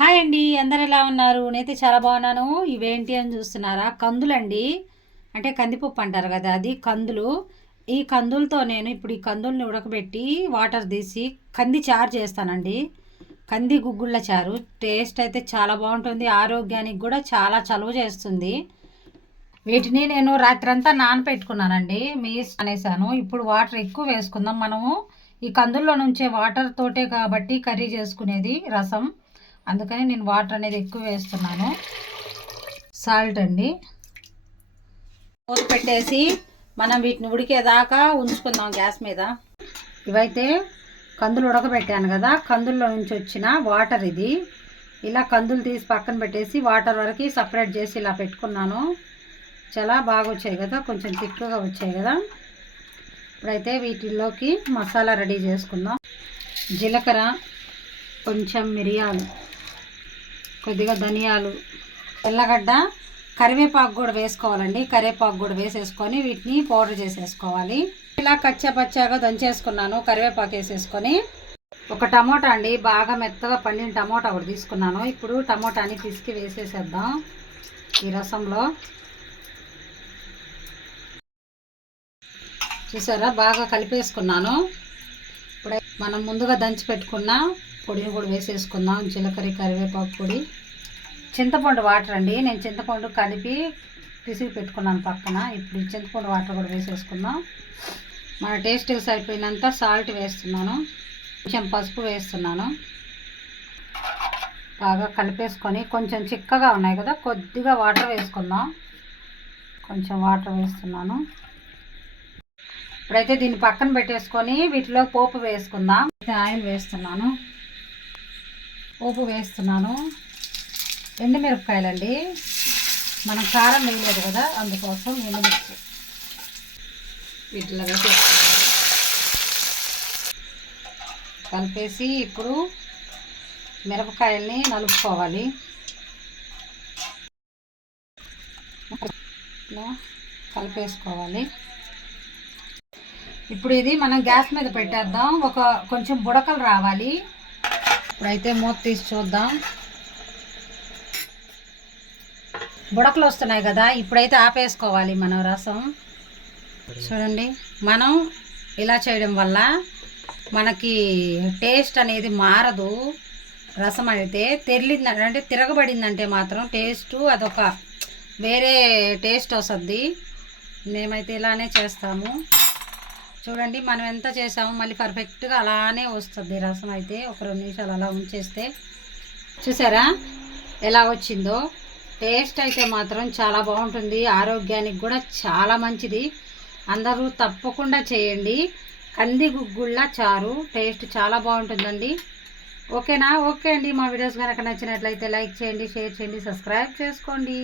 Hi అండి, అందరు ఎలా ఉన్నారు? నేనైతే చాలా బాగున్నాను. ఇవేంటి అని చూస్తున్నారా? కందులండి. అంటే కందిపప్పు అంటారు కదా, అది కందులు. ఈ కందులతో నేను ఇప్పుడు ఈ కందుల్ని ఉడకబెట్టి వాటర్ తీసి కంది చారు చేస్తానండి. కంది గుగ్గుళ్ళ చారు టేస్ట్ అయితే చాలా బాగుంటుంది. ఆరోగ్యానికి కూడా చాలా చలువ చేస్తుంది. వీటిని నేను రాత్రంతా నానపెట్టుకున్నానండి. అనేసాను. ఇప్పుడు వాటర్ ఎక్కువ వేసుకుందాం మనము. ఈ కందుల్లో నుంచే వాటర్ తోటే కాబట్టి కర్రీ చేసుకునేది రసం. అందుకని నేను వాటర్ అనేది ఎక్కువ వేస్తున్నాను. సాల్ట్ అండి. మూత పెట్టేసి మనం వీటిని ఉడికేదాకా ఉంచుకుందాం గ్యాస్ మీద. ఇవైతే కందులు ఉడకబెట్టాను కదా, కందుల్లో నుంచి వచ్చిన వాటర్ ఇది. ఇలా కందులు తీసి పక్కన పెట్టేసి వాటర్ వరకు సపరేట్ చేసి ఇలా పెట్టుకున్నాను. చాలా బాగా వచ్చాయి కదా, కొంచెం తిక్కుగా వచ్చాయి కదా. ఇప్పుడైతే వీటిల్లోకి మసాలా రెడీ చేసుకుందాం. జీలకర్ర, కొంచెం మిరియాలు, కొద్దిగా ధనియాలు, తెల్లగడ్డ, కరివేపాకు కూడా వేసుకోవాలండి. కరివేపాకు కూడా వేసేసుకొని వీటిని పౌడర్ చేసేసుకోవాలి. ఇలా కచ్చాపచ్చాగా దంచేసుకున్నాను. కరివేపాకు వేసేసుకొని ఒక టమోటా అండి, బాగా మెత్తగా పండిన టమోటా ఒకటి తీసుకున్నాను. ఇప్పుడు టమోటాని పిసికి వేసేసేద్దాం ఈ రసంలో. చూసారా, బాగా కలిపేసుకున్నాను. ఇప్పుడు మనం ముందుగా దంచి పెట్టుకున్న పొడిని కూడా వేసేసుకుందాం. జీలకర్ర, కరివేపాకు పొడి, చింతపండు వాటర్ అండి. నేను చింతపండు కలిపి పిసికి పెట్టుకున్నాను పక్కన. ఇప్పుడు చింతపండు వాటర్ కూడా వేసేసుకుందాం. మన టేస్ట్ సరిపోయినంత సాల్ట్ వేస్తున్నాను. కొంచెం పసుపు వేస్తున్నాను. బాగా కలిపేసుకొని కొంచెం చిక్కగా ఉన్నాయి కదా, కొద్దిగా వాటర్ వేసుకుందాం. కొంచెం వాటర్ వేస్తున్నాను. ఇప్పుడైతే దీన్ని పక్కన పెట్టేసుకొని వీటిలో పోపు వేసుకుందాం. ఆయిల్ వేస్తున్నాను. పోపు వేస్తున్నాను. ఎండుమిరపకాయలండి, మనం కారం వేయలేదు కదా, అందుకోసం ఎండుమిర్చి వీటిలో వేసేస్తున్నాను. కలిపేసి ఇప్పుడు మిరపకాయల్ని నలుపుకోవాలి. కలిపేసుకోవాలి. ఇప్పుడు ఇది మనం గ్యాస్ మీద పెట్టేద్దాం. కొంచెం బుడకలు రావాలి. ఇప్పుడైతే మూత తీసి చూద్దాం. బుడకలు వస్తున్నాయి కదా, ఇప్పుడైతే ఆపేసుకోవాలి మనం రసం. చూడండి, మనం ఇలా చేయడం వల్ల మనకి టేస్ట్ అనేది మారదు. రసం అయితే తెరిలిందంటే, అంటే తిరగబడిందంటే మాత్రం టేస్ట్ అదొక వేరే టేస్ట్ వస్తుంది. మేమైతే ఇలానే చేస్తాము. చూడండి, మనం ఎంత చేసామో మళ్ళీ పర్ఫెక్ట్గా అలానే వస్తుంది రసం అయితే. ఒక 2 నిమిషాలు అలా ఉంచేస్తే చూసారా ఎలా వచ్చిందో. టేస్ట్ అయితే మాత్రం చాలా బాగుంటుంది. ఆరోగ్యానికి కూడా చాలా మంచిది. అందరూ తప్పకుండా చేయండి. కంది గుగ్గుళ్ళ చారు టేస్ట్ చాలా బాగుంటుందండి. ఓకేనా? ఓకే అండి. మా వీడియోస్ కనుక నచ్చినట్లయితే లైక్ చేయండి, షేర్ చేయండి, సబ్స్క్రైబ్ చేసుకోండి.